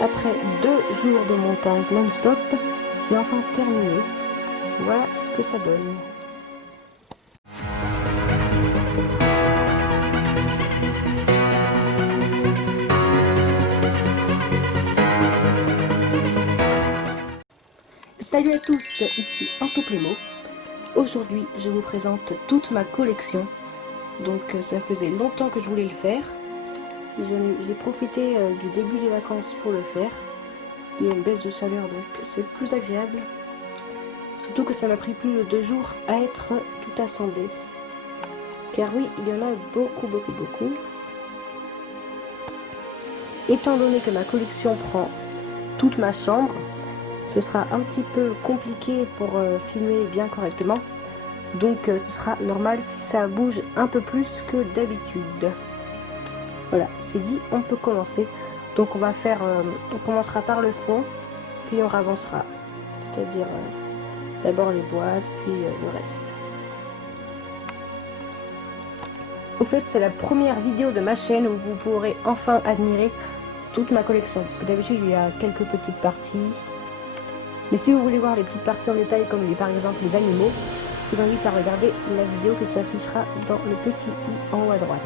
Après 2 jours de montage non-stop, j'ai enfin terminé. Voilà ce que ça donne. Salut à tous, ici Antoplémo. Aujourd'hui, je vous présente toute ma collection. Donc ça faisait longtemps que je voulais le faire. J'ai profité du début des vacances pour le faire. Il y a une baisse de chaleur, donc c'est plus agréable. Surtout que ça m'a pris plus de 2 jours à être tout assemblé. Car oui, il y en a beaucoup. Étant donné que ma collection prend toute ma chambre, ce sera un petit peu compliqué pour filmer bien correctement. Donc ce sera normal si ça bouge un peu plus que d'habitude. Voilà, c'est dit, on peut commencer. Donc on commencera par le fond, puis on avancera. C'est-à-dire d'abord les boîtes, puis le reste. Au fait, c'est la première vidéo de ma chaîne où vous pourrez enfin admirer toute ma collection. Parce que d'habitude, il y a quelques petites parties. Mais si vous voulez voir les petites parties en détail, comme par exemple les animaux, je vous invite à regarder la vidéo qui s'affichera dans le petit i en haut à droite.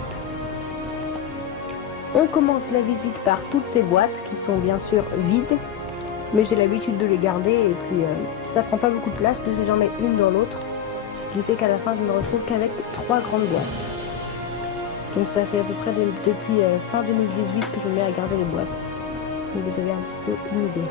On commence la visite par toutes ces boîtes qui sont bien sûr vides, mais j'ai l'habitude de les garder et puis ça prend pas beaucoup de place puisque j'en mets une dans l'autre, ce qui fait qu'à la fin je me retrouve qu'avec 3 grandes boîtes. Donc ça fait à peu près depuis fin 2018 que je me mets à garder les boîtes. Donc vous avez un petit peu une idée.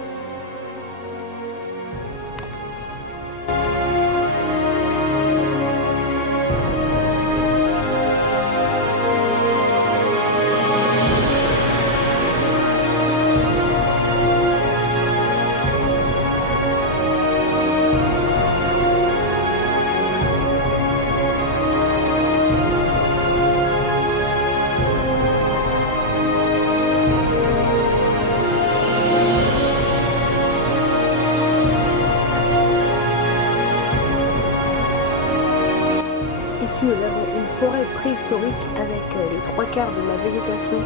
Ici nous avons une forêt préhistorique avec les 3/4 de ma végétation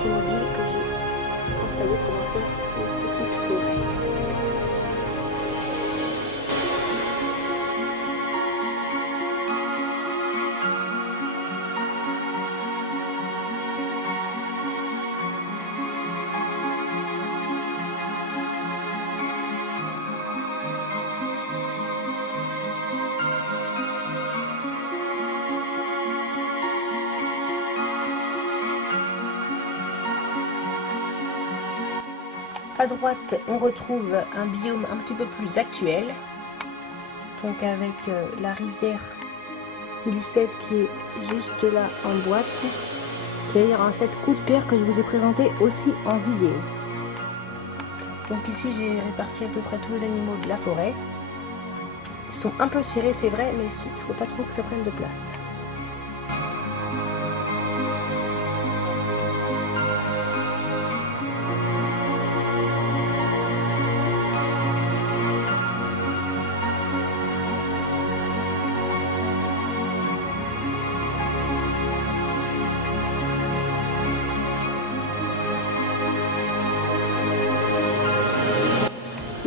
Playmobil que j'ai installée pour en faire une petite forêt. À droite, on retrouve un biome un petit peu plus actuel, donc avec la rivière du set qui est juste là en boîte, qui est d'ailleurs un set coup de cœur que je vous ai présenté aussi en vidéo. Donc ici j'ai réparti à peu près tous les animaux de la forêt. Ils sont un peu serrés, c'est vrai, mais ici il ne faut pas trop que ça prenne de place.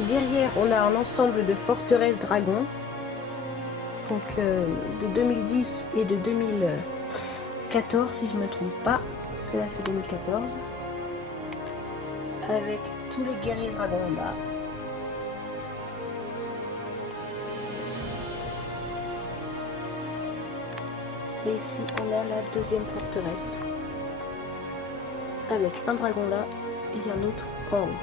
Derrière, on a un ensemble de forteresses dragons, donc de 2010 et de 2014 si je ne me trompe pas, parce que là c'est 2014, avec tous les guerriers dragons en bas. Et ici on a la deuxième forteresse, avec un dragon là et un autre en haut.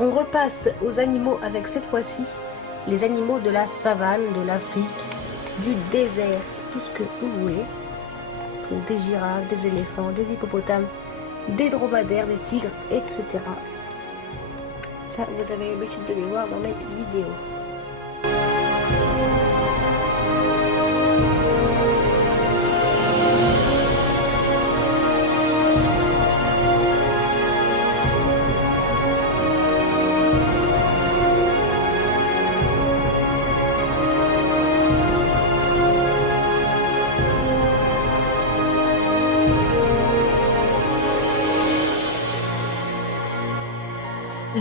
On repasse aux animaux avec cette fois-ci les animaux de la savane, de l'Afrique, du désert, tout ce que vous voulez. Donc des girafes, des éléphants, des hippopotames, des dromadaires, des tigres, etc. Ça, vous avez l'habitude de les voir dans mes vidéos.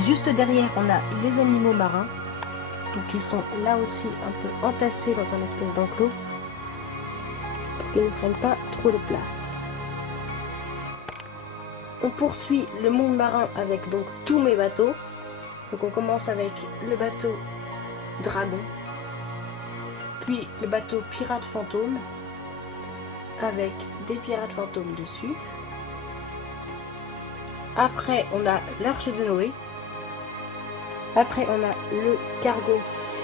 Juste derrière, on a les animaux marins. Donc ils sont là aussi un peu entassés dans un espèce d'enclos pour qu'ils ne prennent pas trop de place. On poursuit le monde marin avec donc tous mes bateaux. Donc on commence avec le bateau Dragon, puis le bateau Pirate Fantôme avec des pirates fantômes dessus. Après on a l'Arche de Noé. Après on a le cargo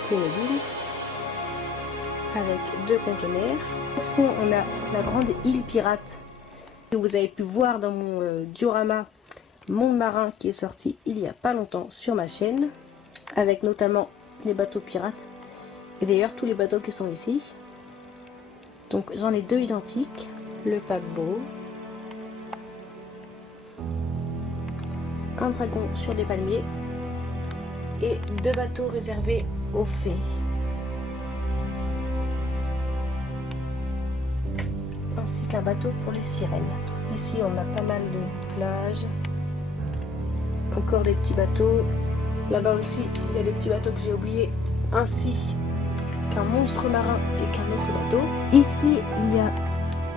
Playmobil avec 2 conteneurs. Au fond on a la grande île pirate que vous avez pu voir dans mon diorama Monde marin qui est sorti il y a pas longtemps sur ma chaîne, avec notamment les bateaux pirates et d'ailleurs tous les bateaux qui sont ici. Donc j'en ai 2 identiques, le paquebot, un dragon sur des palmiers et 2 bateaux réservés aux fées. Ainsi qu'un bateau pour les sirènes. Ici on a pas mal de plages, encore des petits bateaux. Là-bas aussi il y a des petits bateaux que j'ai oubliés, ainsi qu'un monstre marin et qu'un autre bateau. Ici il y a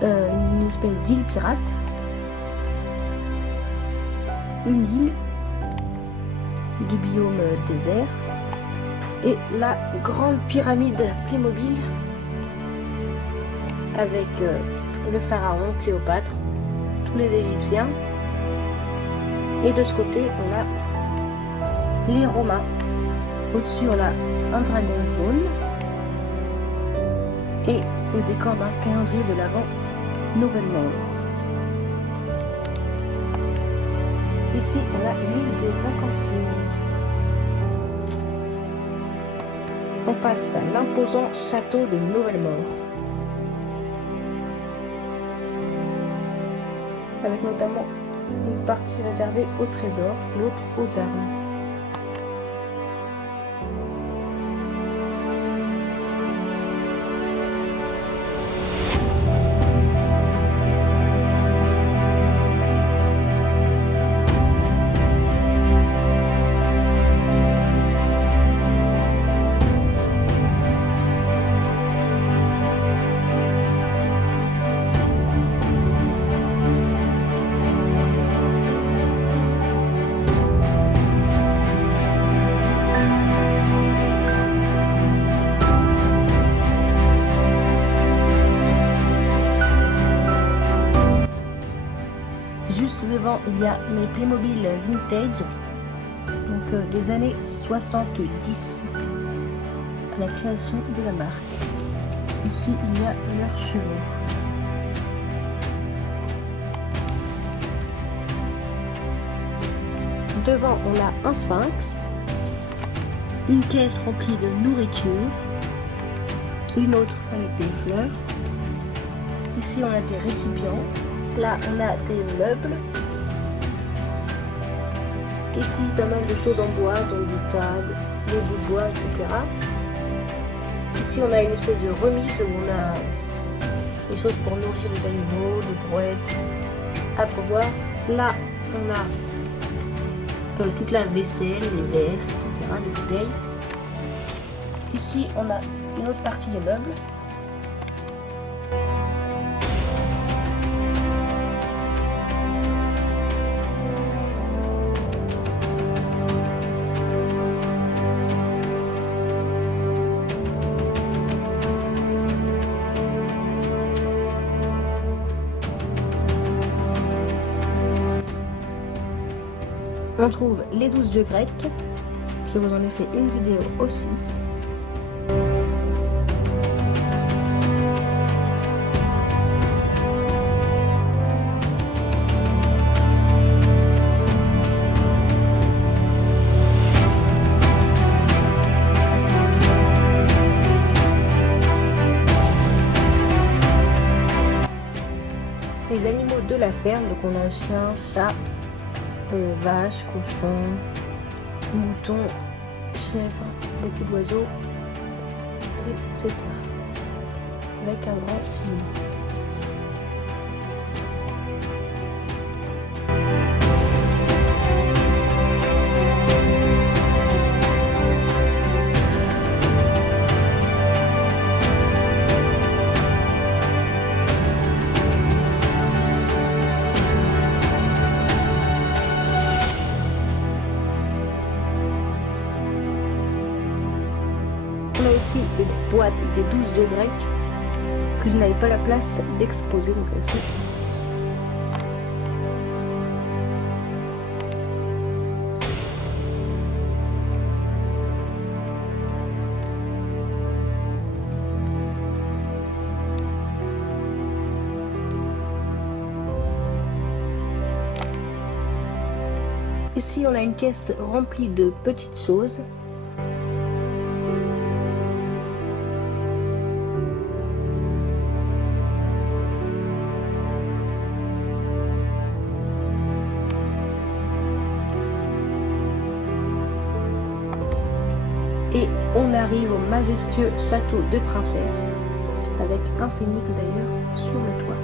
une espèce d'île pirate, une île du biome désert et la grande pyramide Playmobil avec le pharaon, Cléopâtre, tous les Égyptiens. Et de ce côté on a les Romains. Au-dessus on a un dragon jaune et le décor d'un calendrier de l'Avent Nouvelle Mort. Ici on a l'île des vacanciers. On passe à l'imposant château de Nouvelle Mort, avec notamment une partie réservée au trésor, l'autre aux armes. Juste devant, il y a mes Playmobil vintage, donc des années 70, à la création de la marque. Ici, il y a leurs cheveux. Devant, on a un sphinx, une caisse remplie de nourriture, une autre avec des fleurs. Ici, on a des récipients. Là, on a des meubles. Ici, pas mal de choses en bois, donc des tables, des bouts de bois, etc. Ici, on a une espèce de remise où on a des choses pour nourrir les animaux, des brouettes, abreuvoirs. Là, on a toute la vaisselle, les verres, etc., les bouteilles. Ici, on a une autre partie des meubles. On trouve les 12 dieux grecs. Je vous en ai fait une vidéo aussi. Les animaux de la ferme, donc on a chien, chat, vaches, cochons, moutons, chèvres, beaucoup d'oiseaux, etc. Avec un grand signe. aussi une boîte des 12 dieux grecs que je n'avais pas la place d'exposer, donc elles sont ici. Ici, on a une caisse remplie de petites choses. Et on arrive au majestueux château de princesse, avec un phénix d'ailleurs sur le toit.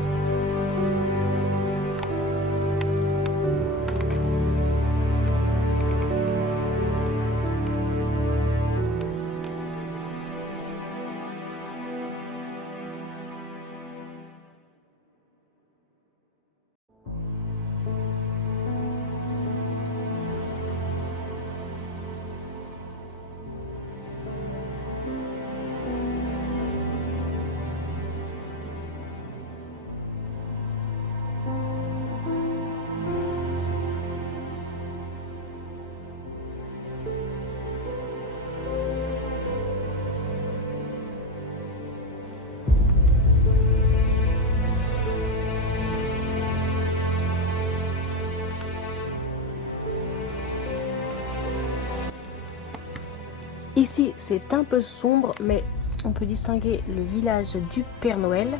Ici, c'est un peu sombre, mais on peut distinguer le village du Père Noël,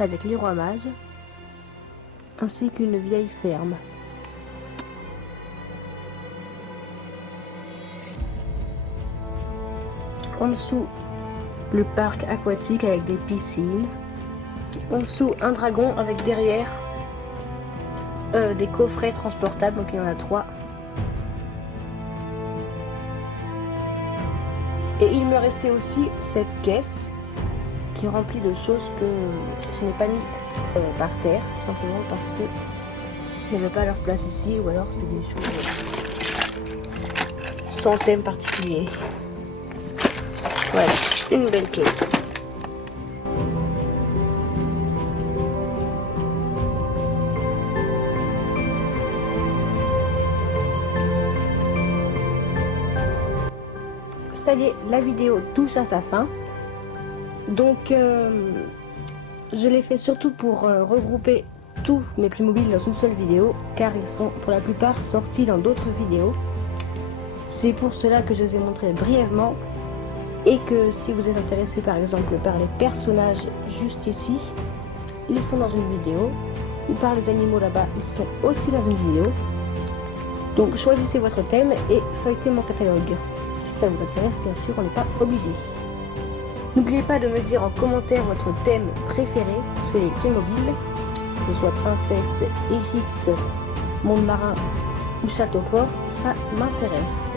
avec les rois mages, ainsi qu'une vieille ferme. En dessous, le parc aquatique avec des piscines. En dessous, un dragon avec derrière des coffrets transportables, donc il y en a 3. Et il me restait aussi cette caisse qui est remplie de choses que je n'ai pas mis par terre, tout simplement parce que il n'y avait pas leur place ici, ou alors c'est des choses sans thème particulier. Voilà, une belle caisse. Ça y est, la vidéo touche à sa fin. Donc, je l'ai fait surtout pour regrouper tous mes Playmobil dans une seule vidéo, car ils sont pour la plupart sortis dans d'autres vidéos. C'est pour cela que je les ai montrés brièvement, et que si vous êtes intéressé par exemple par les personnages juste ici, ils sont dans une vidéo, ou par les animaux là-bas, ils sont aussi dans une vidéo. Donc choisissez votre thème et feuilletez mon catalogue. Si ça vous intéresse, bien sûr, on n'est pas obligé. N'oubliez pas de me dire en commentaire votre thème préféré chez les Playmobil, que ce soit princesse, Égypte, monde marin ou château fort, ça m'intéresse.